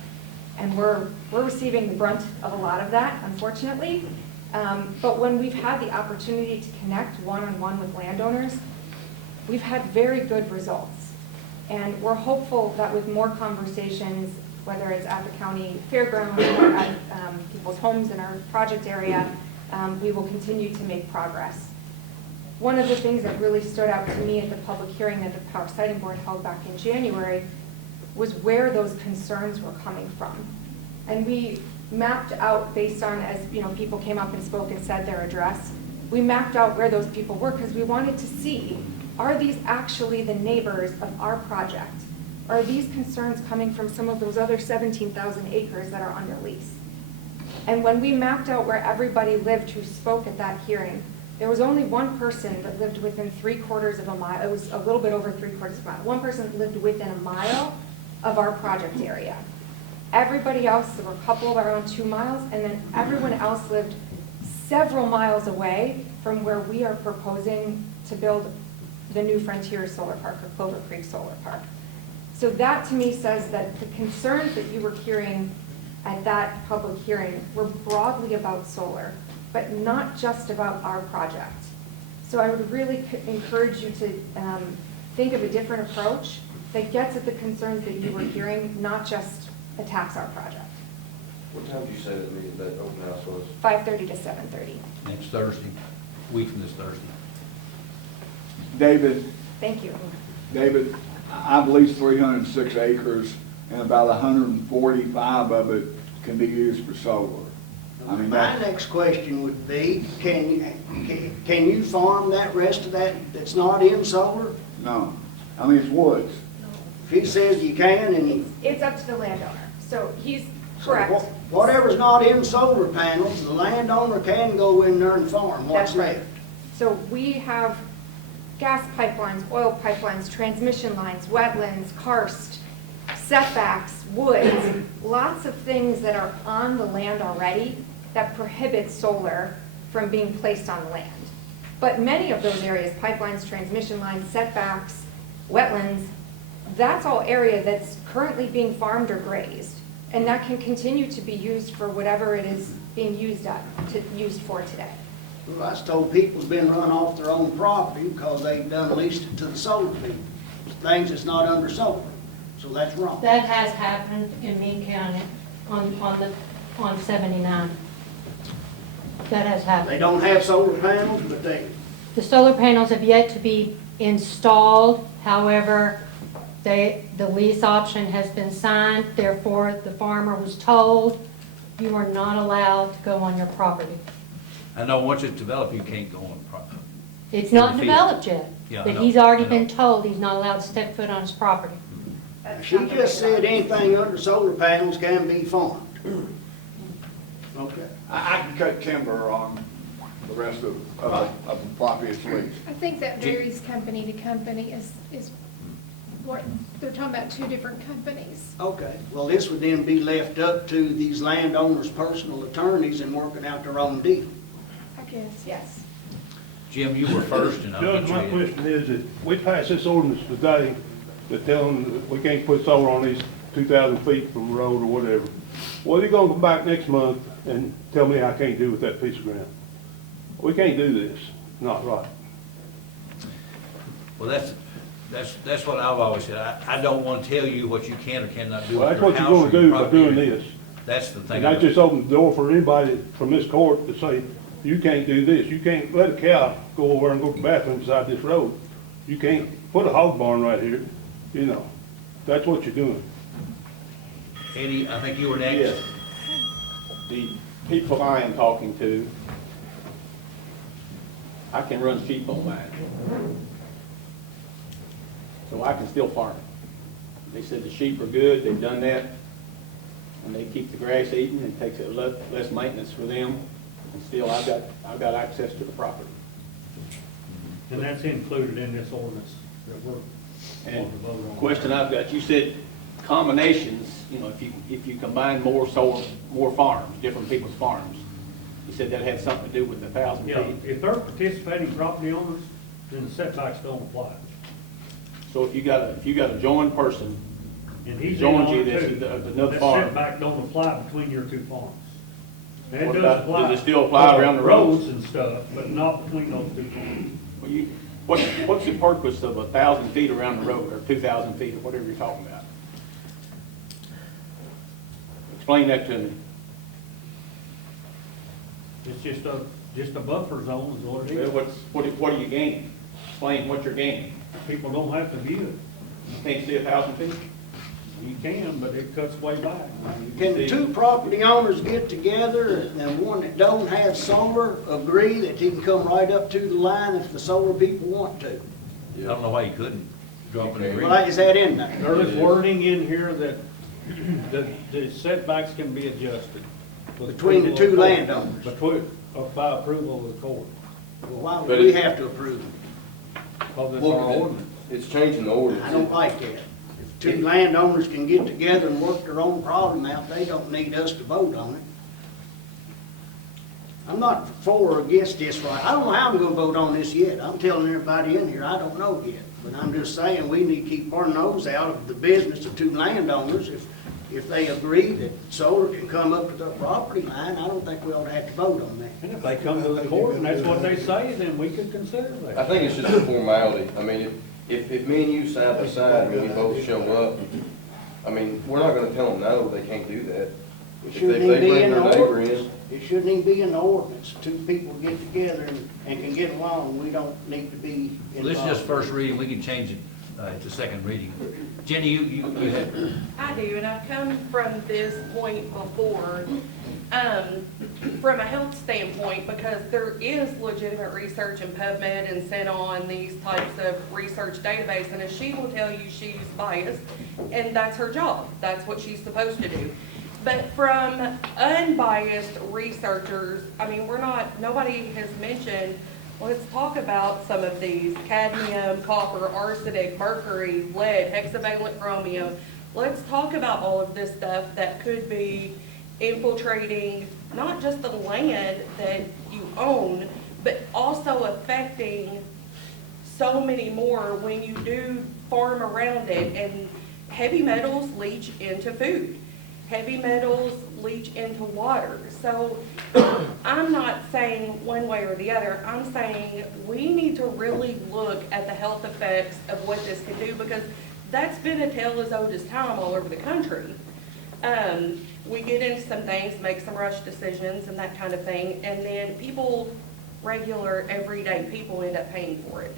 And we're receiving the brunt of a lot of that, unfortunately. But when we've had the opportunity to connect one-on-one with landowners, we've had very good results. And we're hopeful that with more conversations, whether it's at the county fairgrounds or at people's homes in our project area, we will continue to make progress. One of the things that really stood out to me at the public hearing that the Power Siting Board held back in January was where those concerns were coming from. And we mapped out based on, as people came up and spoke and said their address, we mapped out where those people were because we wanted to see, are these actually the neighbors of our project? Are these concerns coming from some of those other 17,000 acres that are under lease? And when we mapped out where everybody lived who spoke at that hearing, there was only one person that lived within 3/4 of a mile. It was a little bit over 3/4 of a mile. One person lived within a mile of our project area. Everybody else, there were a couple around 2 miles, and then everyone else lived several miles away from where we are proposing to build the new Frontier Solar Park or Clover Creek Solar Park. So that to me says that the concerns that you were hearing at that public hearing were broadly about solar, but not just about our project. So I would really encourage you to think of a different approach that gets at the concerns that you were hearing, not just attacks our project. What time did you say that open house was? 5:30 to 7:30. Next Thursday, week from this Thursday. David, Thank you. David, I believe 306 acres and about 145 of it can be used for solar. I mean, My that, next question would be, can you farm that rest of that that's not in solar? no, I mean, it's woods. If he says you can, and It's up to the landowner. So he's correct. whatever's not in solar panels, the landowner can go in there and farm what's That's right. left. So we have gas pipelines, oil pipelines, transmission lines, wetlands, karst, setbacks, woods, lots of things that are on the land already that prohibit solar from being placed on the land. But many of those areas, pipelines, transmission lines, setbacks, wetlands, that's all area that's currently being farmed or grazed. And that can continue to be used for whatever it is being used for today. Well, I was told people's been run off their own property because they've done leased it to the solar people, things that's not under solar. So that's wrong. That has happened in Meade County on 79. That has happened. They don't have solar panels, but The solar panels have yet to be installed. However, the lease option has been signed. Therefore, the farmer was told, you are not allowed to go on your property. I know once it's developed, you can't go on the property. It's not In the field. developed yet, Yeah, I but know, he's already I know. been told he's not allowed to step foot on his property. she just said anything under solar panels can be farmed. Okay. I can cut timber on the rest of the property it's leased. I think that varies company to company is what, they're talking about two different companies. Okay, well, this would then be left up to these landowners' personal attorneys in working out their own deal. I guess, yes. Jim, you were first, and I'll Judge, get my you in. question is that we passed this ordinance today that tell them that we can't put solar on these 2,000 feet from the road or whatever. Well, they're gonna come back next month and tell me I can't do with that piece of ground. We can't do this, not right. Well, that's what I've always said. I don't want to tell you what you can or cannot do Well, with that's your what you're house or gonna your do by property. doing this. That's the thing. And that just opens the door for anybody from this court to say, you can't do this. You can't let a cow go over and go to the bathroom beside this road. You can't put a hog barn right here, you know. That's what you're doing. Eddie, I think you were next. Yes. The people I am talking to, I can run sheep on mine. So I can still farm it. They said the sheep are good, they've done that, and they keep the grass eating, it takes less maintenance for them, and still I've got access to the property. And that's included in this ordinance that we're And going to vote on. question I've got, you said combinations, you know, if you combine more farms, different people's farms, you said that had something to do with the 1,000 Yeah, feet. if they're participating property owners, then the setbacks don't apply. So if you got a joined person, And he's in joined on you, it this too. is another That farm. setback don't apply between your two farms. And it What does about- apply. does it still apply for around the roads? Roads and stuff, but not between those two farms. Well, what's the purpose of 1,000 feet around the road, or 2,000 feet, or whatever you're talking about? Explain that to me. It's just a buffer zone is what it Well, is. what are you gaining? Explain what you're gaining. People don't have to view it. You can't see 1,000 feet? You can, but it cuts way back. Can the two property owners get together and one that don't have solar agree that he can come right up to the line if the solar people want to? I don't know why you couldn't drop an agreement. Well, is that in there? There is wording in here that the setbacks can be adjusted. with Between the approval two of the court. landowners. By approval of the court. Well, why But would we it- have to approve it? Because it's Well, our ordinance. It's changing the ordinance. I don't like that. If two landowners can get together and work their own problem out, they don't need us to vote on it. I'm not for or against this right. I don't know how I'm gonna vote on this yet. I'm telling everybody in here, I don't know yet. But I'm just saying, we need to keep our nose out of the business of two landowners. If they agree that solar can come up to their property line, I don't think we ought to have to vote on that. And if they come to the court and that's what they say, then we could consider I that. think it's just a formality. I mean, if me and you side by side and we both show up, I mean, we're not gonna tell them, no, they can't do that. It If shouldn't they even be bring in their the neighbor ordinance. in, It shouldn't even be in the ordinance. Two people get together and can get along. We don't need to be Well, this is involved. just first reading, we can change it to second reading. Jenny, you had, I do, and I've come from this point before, from a health standpoint, because there is legitimate research in PubMed and sent on these types of research database, and as she will tell you, she's biased, and that's her job, that's what she's supposed to do. But from unbiased researchers, I mean, nobody has mentioned, let's talk about some of these: cadmium, copper, arsenic, mercury, lead, hexavalent chromium. Let's talk about all of this stuff that could be infiltrating not just the land that you own, but also affecting so many more when you do farm around it. And heavy metals leach into food. Heavy metals leach into water. So I'm not saying one way or the other. I'm saying we need to really look at the health effects of what this can do, because that's been a tale as old as time all over the country. We get into some things, make some rush decisions and that kind of thing, and then people, regular, everyday people, end up paying for it.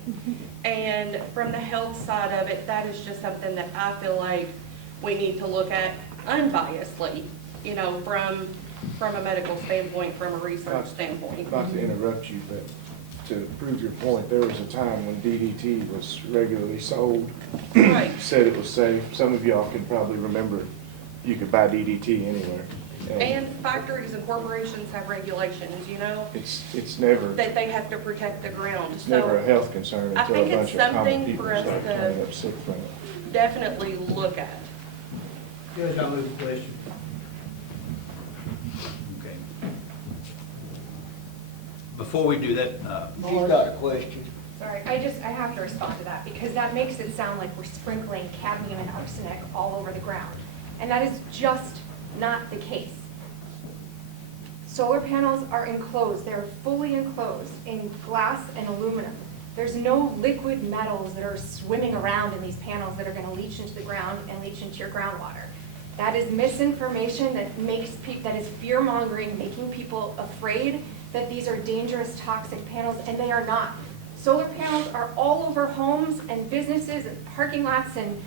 And from the health side of it, that is just something that I feel like we need to look at unbiasedly, you know, from a medical standpoint, from a research standpoint. Not to interrupt you, but to prove your point, there was a time when DDT was regularly sold. Right. Said it was safe. Some of y'all can probably remember you could buy DDT anywhere. And factories and corporations have regulations, you know, It's never, that they have to protect the ground. it's So never a health concern I until think a it's bunch of common something people for us start to- turning up sick from it. definitely look at. Judge, I'll move the question. okay. Before we do that, She's got a question. Sorry, I have to respond to that, because that makes it sound like we're sprinkling cadmium and arsenic all over the ground. And that is just not the case. Solar panels are enclosed, they're fully enclosed in glass and aluminum. There's no liquid metals that are swimming around in these panels that are gonna leach into the ground and leach into your groundwater. That is misinformation that is fear-mongering, making people afraid that these are dangerous, toxic panels, and they are not. Solar panels are all over homes and businesses and parking lots and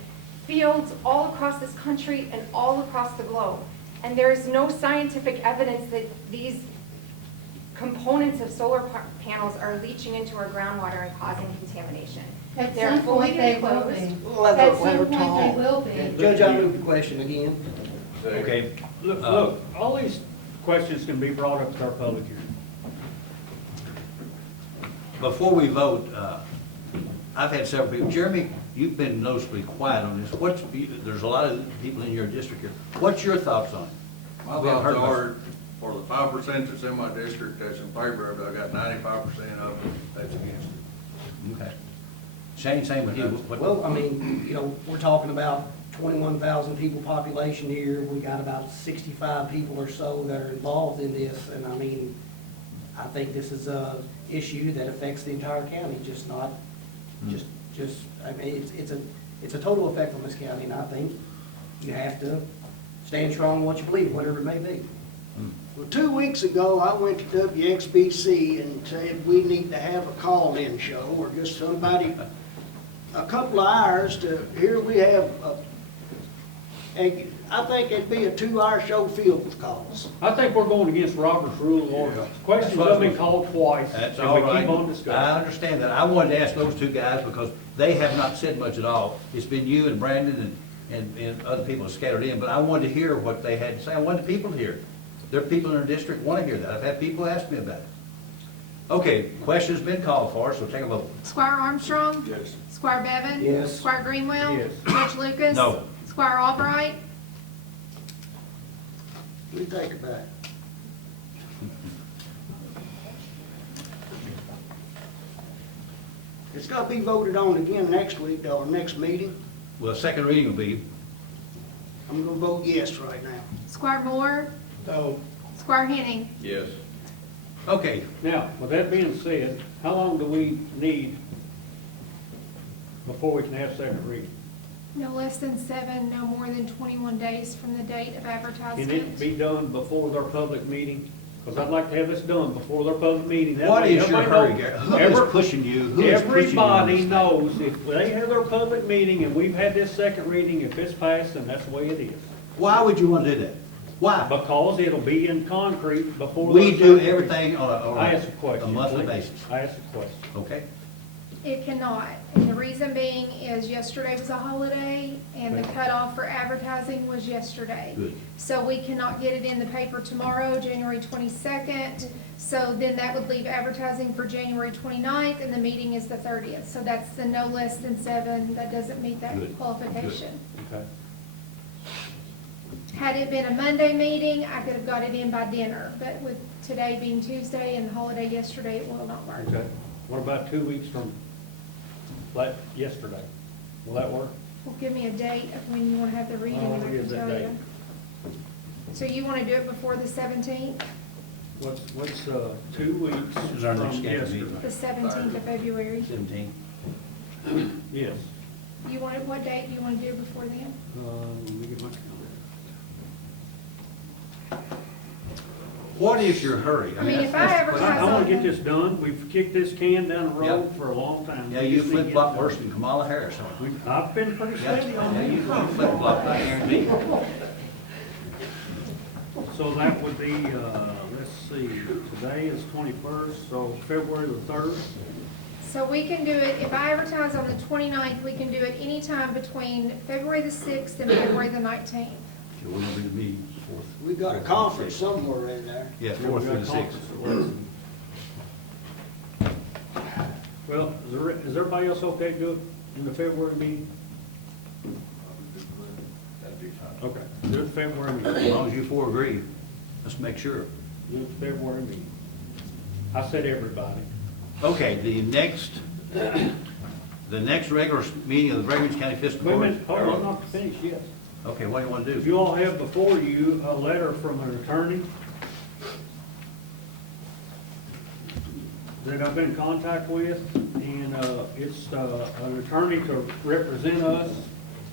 fields all across this country and all across the globe. And there is no scientific evidence that these components of solar panels are leaching into our groundwater and causing contamination. At They're some fully point, they will enclosed. be. Let At her some point, talk. they will Okay, be. Judge, I'll move the question again. okay, Look, all these questions can be brought up to our public hearing. before we vote, I've had several people, Jeremy, you've been noticeably quiet on this. There's a lot of people in your district here. What's your thoughts on it? My We haven't heard thoughts much. are, for the 5% that's in my district that's in favor of it, I got 95% of them that's against it. Okay. Shane, same with you. Well, I mean, you know, we're talking about 21,000 people population here. We got about 65 people or so that are involved in this. And I mean, I think this is a issue that affects the entire county, just not, I mean, it's a total effect on this county. And I think you have to stand strong on what you believe, whatever it may be. Well, 2 weeks ago, I went to WXBC and said we need to have a call-in show, or just somebody, a couple of hours to, here we have, I think it'd be a 2-hour show filled with calls. I think we're going against Robert's Rule of Order. Questions have been called twice, That's and all we right. keep on discussing. I understand that. I wanted to ask those two guys because they have not said much at all. It's been you and Brandon and other people scattered in, but I wanted to hear what they had to say. I wanted people to hear. There are people in our district want to hear that. I've had people ask me about it. Okay, question's been called for, so take a vote. Squire Armstrong? Yes. Squire Bevan? Yes. Squire Greenwell? Yes. Judge Lucas? No. Squire Albright? What do you think about it? It's gotta be voted on again next week, or next meeting. Well, second reading will be, I'm gonna vote yes right now. Squire Moore? No. Squire Henning? Yes. okay, Now, with that being said, how long do we need before we can have second reading? No less than 7, no more than 21 days from the date of Can it advertisement. be done before their public meeting? Because I'd like to have this done before their public meeting. That what way is your everybody hurry, knows- Gary? Who every- is pushing you? Who is pushing you on Everybody this? knows if they have their public meeting and we've had this second reading, if it's passed, then that's the way it is. Why would you want to do that? Why? Because it'll be in concrete before. We their do second everything on I ask a question. a monthly please. basis, I ask a question. okay? It cannot, and the reason being is yesterday was a holiday, and the cutoff for advertising was yesterday. Good. So we cannot get it in the paper tomorrow, January 22nd, so then that would leave advertising for January 29th, and the meeting is the 30th. So that's the no less than 7, that doesn't meet that Good. qualification. Okay. Had it been a Monday meeting, I could have got it in by dinner, but with today being Tuesday and the holiday yesterday, it will not work. Okay. What about 2 weeks from like yesterday? Will that work? Well, give me a date of when you want to have the reading, and I What can is that tell date? you. So you want to do it before the 17th, What's 2 weeks Is our next from scheduled meeting? yesterday? the 17th of February? 17. Yes. You want it, what date do you want to do before then? Let me get my calendar. What is your hurry? I mean, if I that's the advertise question. I want to get on- this done. We've kicked this can down the road Yep. for a long time. Yeah, We you just need to get flip-flop it worse done. than Kamala Harris, huh? I've been pretty steady on Yeah, it. you flip-flop, I guarantee you. So that would be, let's see, today is 21st, so February the 3rd. So we can do it, if I advertise on the 29th, we can do it anytime between February the 6th and February the 19th. Okay, we're gonna be the meeting fourth. We got a conference somewhere in there. Yeah, Yeah, fourth we through got the a sixth. conference at 11. Well, is everybody else okay to do it in the February meeting? That'd be fine. Okay, do it February As meeting. long as you four agree, let's make sure. Do it February meeting. I said everybody. Okay, the next regular meeting of the Breckinridge County Fiscal Wait a Court. minute, hold on, I'm not finished yet. Okay, what do you want to If do? you all have before you a letter from an attorney that I've been in contact with, and it's an attorney to represent us,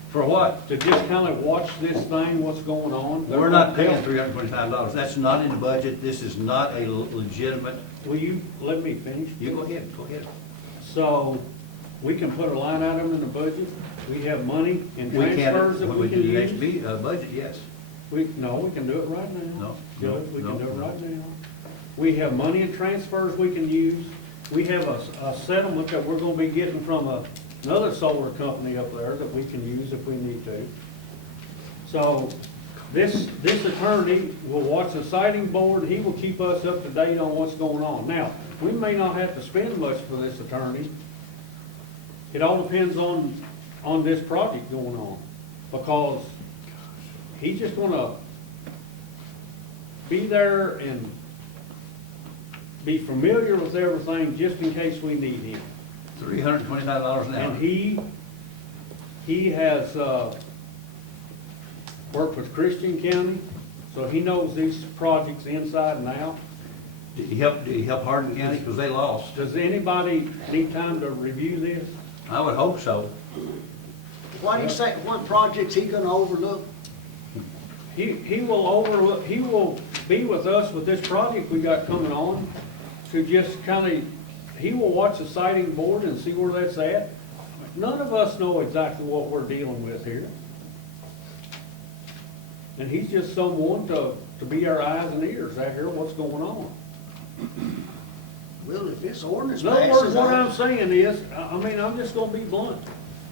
For what? to just kind of watch this thing, what's going on. We're not paying $325. That's not in the budget. This is not a legitimate, Will you let me finish? you go ahead. So, we can put a line item in the budget, we have money in We can, transfers that when we we can do the next use. budget, yes. No, we can do it right now. No, Judge, we can no, do it no. right now. We have money in transfers we can use. We have a settlement that we're gonna be getting from another solar company up there that we can use if we need to. So, this attorney will watch the siting board, he will keep us up to date on what's going on. Now, we may not have to spend much for this attorney. It all depends on this project going on, because he's just gonna be there and be familiar with everything just in case we need him. $325 an hour. And he has, worked with Christian County, so he knows these projects inside and out. Did he help Hardin County? Because they lost. Does anybody need time to review this? I would hope so. Why do you say, what project's he gonna overlook? He will be with us with this project we got coming on, to just he will watch the siting board and see where that's at. None of us know exactly what we're dealing with here. And he's just someone to be our eyes and ears out here, what's going on. Well, if this ordinance In other passes. words, what I'm saying is, I'm just gonna be blunt.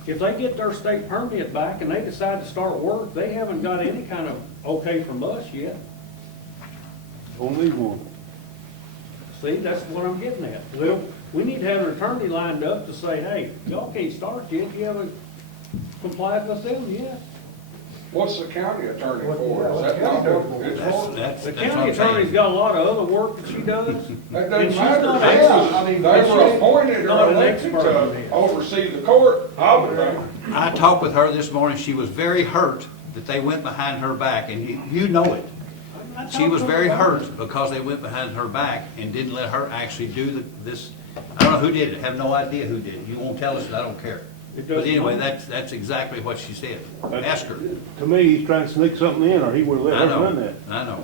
If they get their state permit back and they decide to start work, they haven't got any kind of okay from us yet. Only one. See, that's what I'm getting at. Well, we need to have an attorney lined up to say, hey, y'all can't start yet, you haven't complied with them yet. What's the county attorney for? Is what's that the not county what it's for? That's The what county I'm saying. attorney's got a lot of other work that she does. That And doesn't she's matter. not They actually- I mean, were she's appointed not or an elected expert in to this. oversee the court, I would think. I talked with her this morning, she was very hurt that they went behind her back, and you know it. She was very hurt because they went behind her back and didn't let her actually do this. I don't know who did it, have no idea who did it. You won't tell us, and I don't care. It But doesn't anyway, matter. that's exactly what she said. Ask her. To me, he's trying to sneak something in, or he would have let I her know, run that. I know.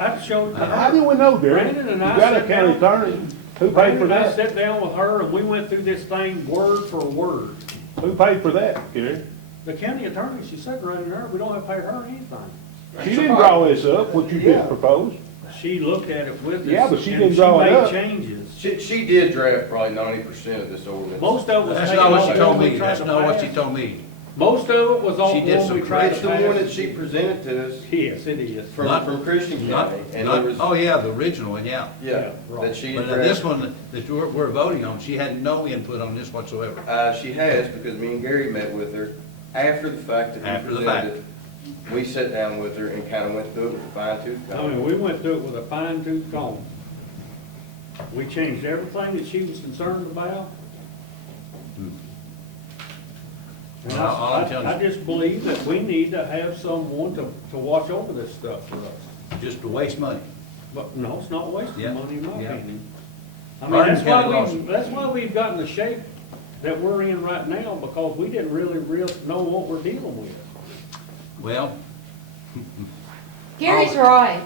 I showed. How do we know, Gary? You Brandon and I got a sat county down- attorney. Who paid Brandon for and I that? sat down with her and we went through this thing word for word. Who paid for that, Gary? The county attorney, she's sitting right in there, we don't have to pay her anything. She didn't draw this up, what you just proposed. She looked at it with us. Yeah, but she and didn't draw it made up. changes. She did draft probably 90% of this ordinance. Most of it was That's taken not what off she the told one we me, tried that's to not what she pass. told me. Most of it was off She the did one some we tried to It's the one that pass. she presented to us Yes, it is. from Christian Not- County. And not- there was, Oh, yeah, the original one, yeah. yeah, right. that she But had this drafted. one that we're voting on, she had no input on this whatsoever. She has, because me and Gary met with her after the fact that After he the presented it. We sat down with her and kind of went through it with a fine tooth I comb. mean, we went through it with a fine tooth comb. We changed everything that she was concerned about. And Well, all I'm telling I you- just believe that we need to have someone to watch over this stuff for us. Just to waste money. But no, it's not wasting Yeah, money in my yeah. opinion. I mean, Hardin County Lawson. that's why we've gotten the shape that we're in right now, because we didn't really know what we're dealing with. Well, Gary's right.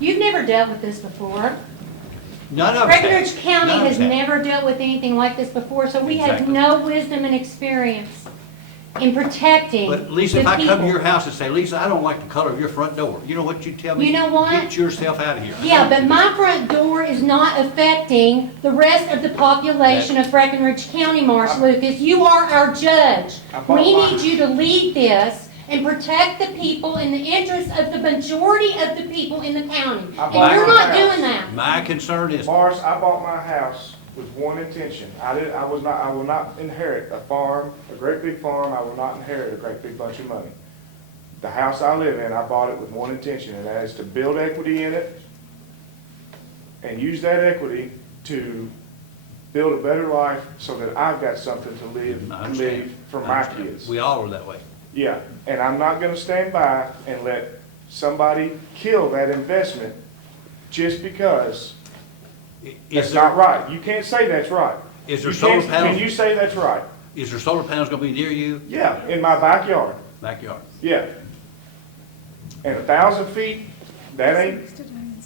You've never dealt with this before. none of us Breckinridge have. County None of has us have. never dealt with anything like this before, so we have Exactly. no wisdom and experience in protecting the But Lisa, if I come to people. your house and say, Lisa, I don't like the color of your front door, you know what you tell me? You know what? Get yourself out of here. Yeah, but my front door is not affecting the rest of the population of Breckinridge County, Marsh Lucas. You are our judge. We need you to lead this and protect the people in the interest of the majority of the people in the county. And you're not doing that. My concern is, Morris, I bought my house with one intention. I will not inherit a farm, a great big farm. I will not inherit a great big bunch of money. The house I live in, I bought it with one intention, and that is to build equity in it and use that equity to build a better life so that I've got something to I live understand. for I my understand. kids. We all are that way. Yeah, and I'm not gonna stand by and let somebody kill that investment just because Is that's there, not right. You can't say that's right. is there You solar can't- panels, Can you say that's right? is there solar panels gonna be near you, Yeah, in my backyard, backyard? yeah. And 1,000 feet, that ain't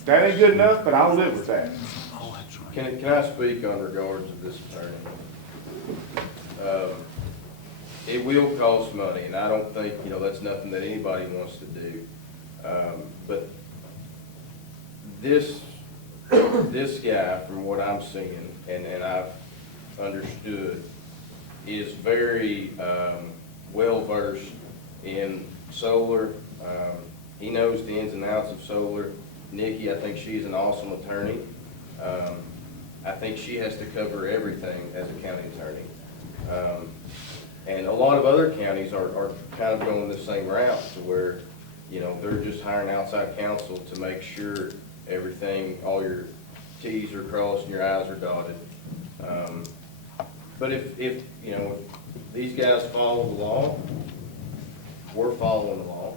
good enough, but I'll live with that. Oh, that's right. Can I speak on regards of this attorney? It will cost money, and I don't think, that's nothing that anybody wants to do. But this guy, from what I'm seeing, and I've understood, is very well-versed in solar. He knows the ins and outs of solar. Nikki, I think she's an awesome attorney. I think she has to cover everything as a county attorney. And a lot of other counties are kind of going the same route to where, they're just hiring outside counsel to make sure everything, all your Ts are crossed and your Is are dotted. But if these guys follow the law, we're following the law,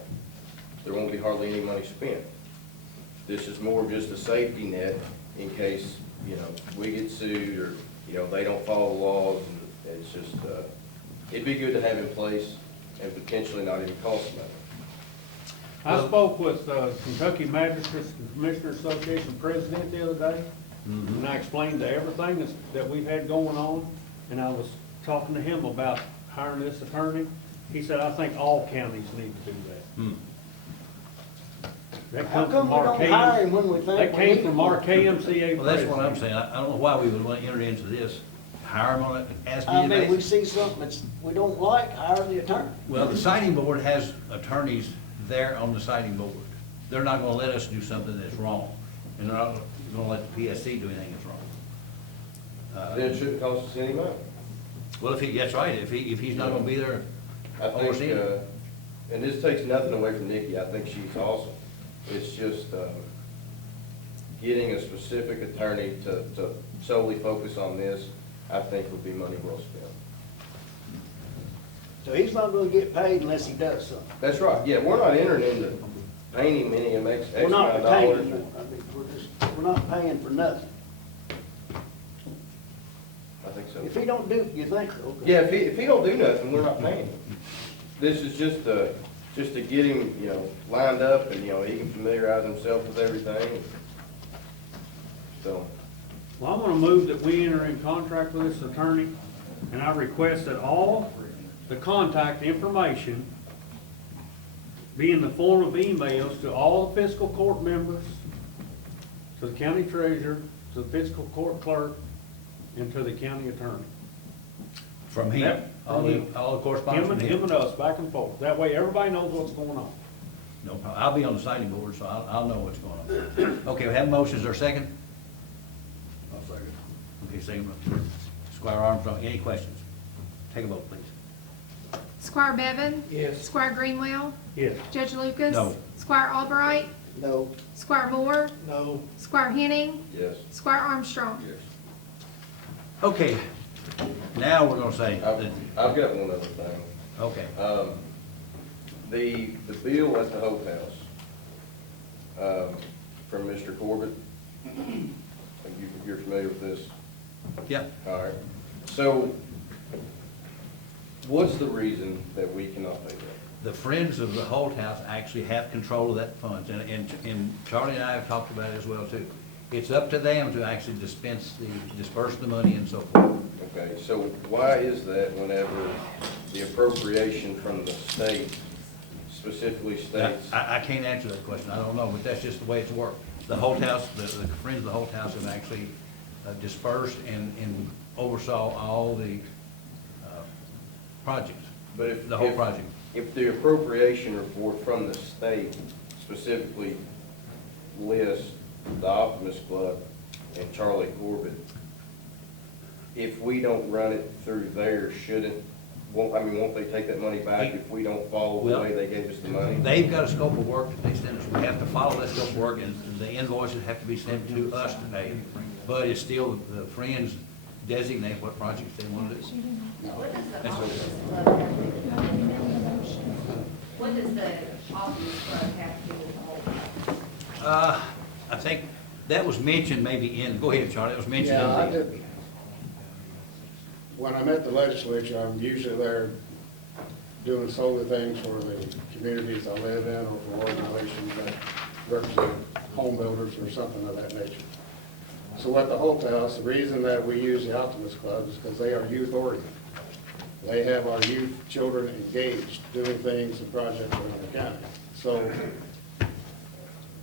there won't be hardly any money spent. This is more just a safety net in case, we get sued or, they don't follow the laws. And it's just, it'd be good to have in place and potentially not even cost money. I spoke with Kentucky Magistrates and Commissioners Association president the other day, and I explained to everything that we've had going on, and I was talking to him about hiring this attorney. He said, I think all counties need to do that. That How comes come from we our don't hire him when we think That we came need from him? our KMCA Well, that's what I'm president. saying. I don't know why we would want to enter into this, hire them on an I as-needed mean, we basis. see something that we don't like, hire the attorney. Well, the siting board has attorneys there on the siting board. They're not gonna let us do something that's wrong. and they're not gonna let the PSC do anything that's wrong. Then it shouldn't cost us any money. Well, that's right, if he's not gonna be there I think, overseeing. and this takes nothing away from Nikki, I think she's awesome. It's just, getting a specific attorney to solely focus on this, I think would be money well spent. So he's not gonna get paid unless he does something. That's right, yeah, we're not entering into paying him any X We're not amount of dollars. retaining him. I mean, we're not paying for nothing. I think so. If he don't do, you think so? Okay. Yeah, if he don't do nothing, we're not paying him. This is just to get him, lined up and, he can familiarize himself with everything. So, Well, I'm gonna move that we enter in contract with this attorney, and I request that all the contact information be in the form of emails to all the fiscal court members, to the county treasurer, to the fiscal court clerk, and to the county attorney. From him, Yep, all from the him. correspondence from Him and us, back and forth. That way, everybody knows what's going on. No problem. I'll be on the signing board, so I'll know what's going on. Okay, we have motions, or a second? I'll second. Okay, second, Squire Armstrong, any questions? Take a vote, please. Squire Bevan? Yes. Squire Greenwell? Yes. Judge Lucas? No. Squire Albright? No. Squire Moore? No. Squire Henning? yes. Squire Armstrong? Yes. Okay, now we're gonna say, I've got one other thing. okay, The bill at the Hope House, from Mr. Corbett, you're familiar with this? yeah. All right. So, what's the reason that we cannot pay that? The Friends of the Holt House actually have control of that funds, and Charlie and I have talked about it as well, too. It's up to them to actually disperse the money and so forth. Okay, so why is that whenever the appropriation from the state specifically states? I can't answer that question, I don't know, but that's just the way it's worked. The Holt House, the Friends of the Holt House have actually dispersed and oversaw all the projects, But if the whole project. If the appropriation report from the state specifically lists the Optimist Club and Charlie Corbett, if we don't run it through there, won't they take that money back if we don't follow the Well, way they gave us the money? They've got a scope of work that they send us. We have to follow that scope of work, and the invoices have to be sent to us to pay. But it's still, the Friends designate what projects they want to do. What does the That's what it Office is. Club have to do? What does the Office Club have to do with the whole? I think that was mentioned maybe go ahead, Charlie, it was mentioned. Yeah, I did. When I'm at the legislature, I'm usually there doing solar things for the communities I live in or for organizations that represent home builders or something of that nature. So at the Hope House, the reason that we use the Optimist Club is because they are youth oriented. They have our youth children engaged, doing things and projects around the county. So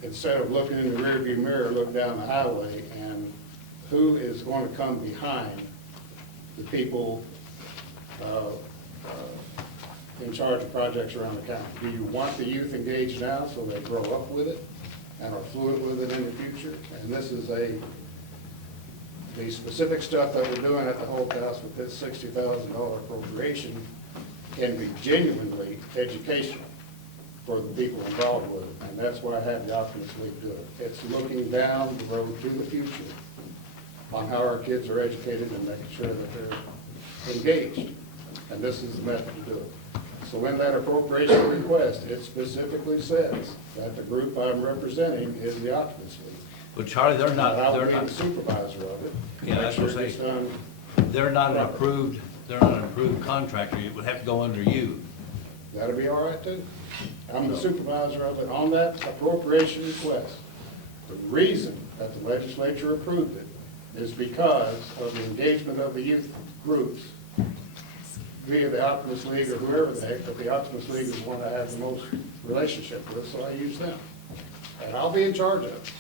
instead of looking in the rearview mirror, look down the highway and who is going to come behind the people in charge of projects around the county. Do you want the youth engaged now so they grow up with it and are fluent with it in the future? And this is the specific stuff that we're doing at the Hope House with this $60,000 appropriation can be genuinely educational for the people involved with it. And that's why I had the Optimist League do it. It's looking down the road to the future on how our kids are educated and making sure that they're engaged. And this is the method to do it. So in that appropriation request, it specifically says that the group I'm representing is the Optimist League. But Charlie, they're not. I'll be the supervisor of it. Yeah, that's what I'm Make sure saying. it's done. They're not an approved contractor, it would have to go under you. That'll be all right too. I'm the supervisor of it on that appropriation request. The reason that the legislature approved it is because of the engagement of the youth groups via the Optimist League or whoever the heck, but the Optimist League is the one I have the most relationship with, so I use them. And I'll be in charge of it.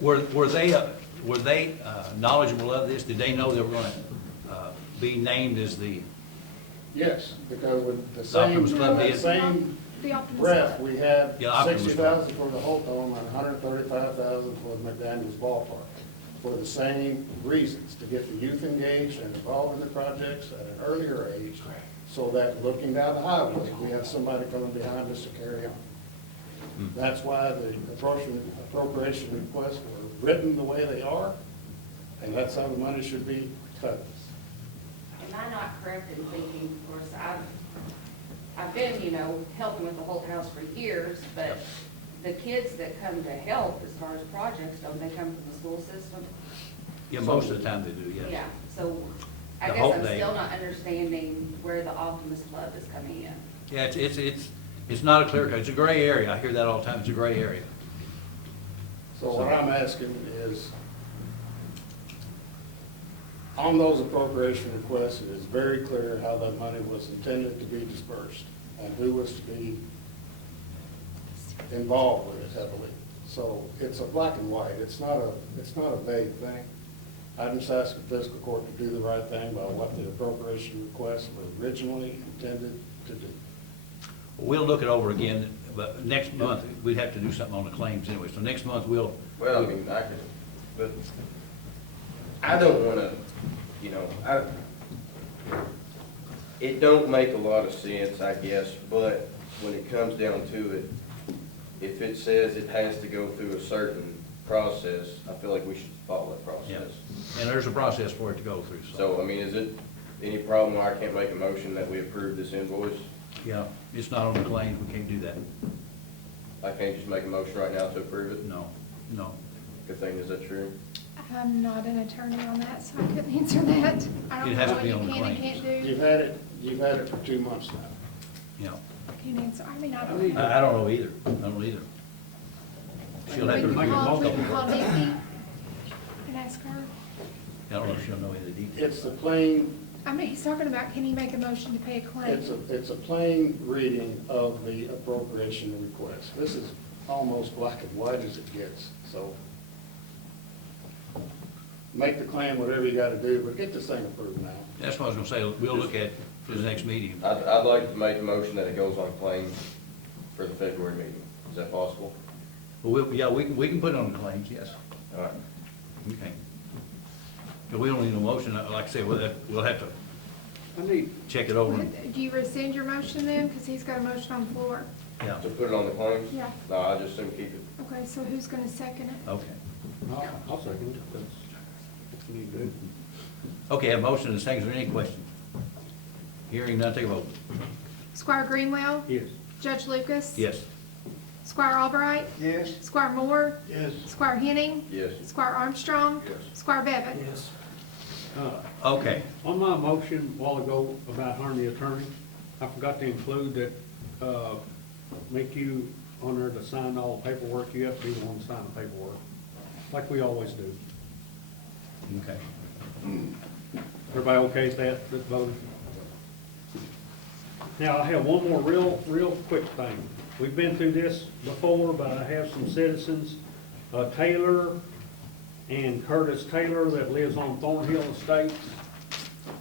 Were they knowledgeable of this? Did they know they were gonna be named as the? Yes, because with the The same, Optimist Club that did? same The Optimist breath, Club. we had Yeah, Optimist 60,000 for the Hope Home and 135,000 for the McDaniel Children's Ballpark for the same reasons, to get the youth engaged and involved in the projects at an earlier age, so that looking down the highway, we have somebody coming behind us to carry on. That's why the appropriation requests were written the way they are, and that's how the money should be cut. Am I not correct in thinking, of course, I've been, you know, helping with the whole house for years, but the kids that come to help as far as projects, don't they come from the school system? Yeah, most of the time they do, yes. Yeah, so I The guess whole I'm day. still not understanding where the Optimist Club is coming in. Yeah, it's not a clear cut, it's a gray area, I hear that all the time, it's a gray area. So what I'm asking is, on those appropriation requests, it is very clear how that money was intended to be dispersed and who was to be involved with it heavily. So it's a black and white, it's not a vague thing. I'm just asking fiscal court to do the right thing by what the appropriation requests were originally intended to do. We'll look it over again, but next month, we'd have to do something on the claims anyway, so next month we'll. Well, I mean, I could, but I don't wanna, you know, it don't make a lot of sense, I guess, but when it comes down to it, if it says it has to go through a certain process, I feel like we should follow that process. And there's a process for it to go through, So, I mean, is it any problem why I can't make a motion that we approve this invoice? Yeah, it's not on the claims, we can't do that. I can't just make a motion right now to approve it? No. Good thing, is that true? I'm not an attorney on that, so I couldn't answer that. I don't It know has to what be you on the can and claims. can't do. You've had it for 2 months now. Yeah, I can't answer, I mean, I don't know. I don't know either, She'll have to We make can a call motion. Nikki and ask her. I don't know if she'll know any of the details. It's the plain, I mean, he's talking about, can he make a motion to pay a claim? it's a plain reading of the appropriation request. This is almost black and white as it gets, so make the claim whatever you gotta do, but get this thing approved now. That's what I was gonna say, we'll look at it for the next meeting. I'd like to make a motion that it goes on claims for the February meeting. Is that possible? Well, we can put it on the claims, yes. All right. Okay. But we don't need a motion, like I said, we'll have to check it over. Do you rescind your motion then? Because he's got a motion on the floor. Yeah, To put it on the claims? Yeah. No, I just assume keep it. Okay, so who's going to second it? okay. I'll second it. That's what you do. Okay, a motion and a second, is there any questions? Hearing none, take a vote. Squire Greenwell? Yes. Judge Lucas? Yes. Squire Albright? Yes. Squire Moore? Yes. Squire Henning? Yes. Squire Armstrong? Yes. Squire Bevan? Yes. Okay, On my motion a while ago about hiring the attorney, I forgot to include that, make you on there to sign all the paperwork, you have to be the one to sign the paperwork, like we always do. okay. Everybody okay with that, that's voted? Now, I have one more real quick thing. We've been through this before, but I have some citizens, Taylor and Curtis Taylor that lives on Thornhill Estates.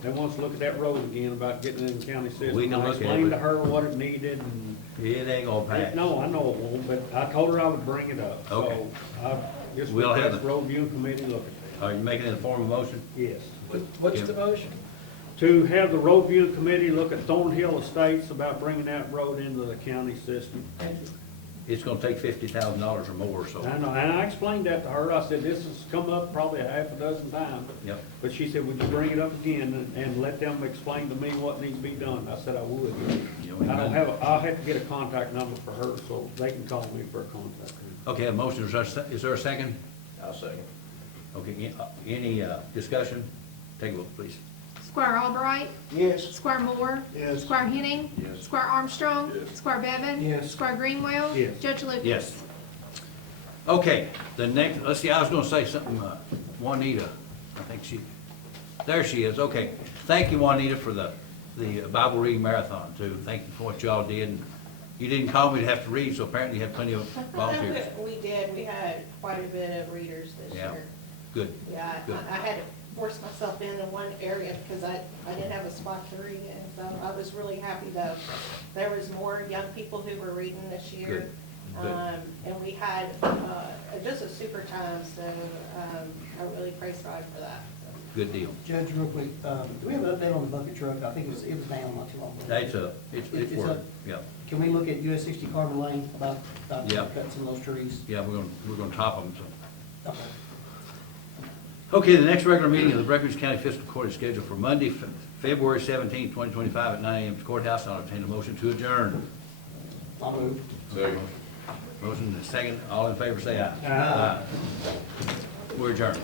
They wants to look at that road again about getting it in the county system. We can I look at it, explained to but- her what it needed and. It ain't gonna pass. No, I know it won't, but I told her I would bring it up. Okay. So I just We'll have request the- road viewing committee look at that. Are you making it in the form of motion? Yes. What's the motion? To have the road viewing committee look at Thornhill Estates about bringing that road into the county system. It's gonna take $50,000 or more, so. I know, and I explained that to her. I said, this has come up probably a half a dozen times. Yep. But she said, would you bring it up again and let them explain to me what needs to be done? I said, I would. I'll have to get a contact number for her so they can call me for a contact. Okay, a motion, is there a second? I'll second. Okay, any discussion? Take a vote, please. Squire Albright? Yes. Squire Moore? Yes. Squire Henning? Yes. Squire Armstrong? Squire Bevan? Yes. Squire Greenwell? Yes. Judge Lucas? Yes. Okay, the next, let's see, I was gonna say something, Juanita, I think there she is, okay. Thank you, Juanita, for the Bible reading marathon, too. Thank you for what y'all did. And you didn't call me to have to read, so apparently you have plenty of volunteers. We did, we had quite a bit of readers this Yeah. year. Good. Yeah, Good. I had to force myself in one area because I didn't have a spot to read in, so I was really happy though. There was more young people who were reading this year. Good. Good. And we had, just a super time, so, I really praise God for that. Good deal. Judge, real quick, do we have an update on the bucket truck? I think it was down not too long ago. That's it's It's working, up. yeah. Can we look at US 60 Carmen Lane about Yeah. cutting some of those trees? Yeah, we're gonna top them, so. Okay. Okay, the next regular meeting of the Breckinridge County Fiscal Court is scheduled for Monday, February 17, 2025 at 9 a.m. at the courthouse. I'll entertain a motion to adjourn. I'll move. Second. Motion and a second. All in favor, say aye. Aye. We're adjourned.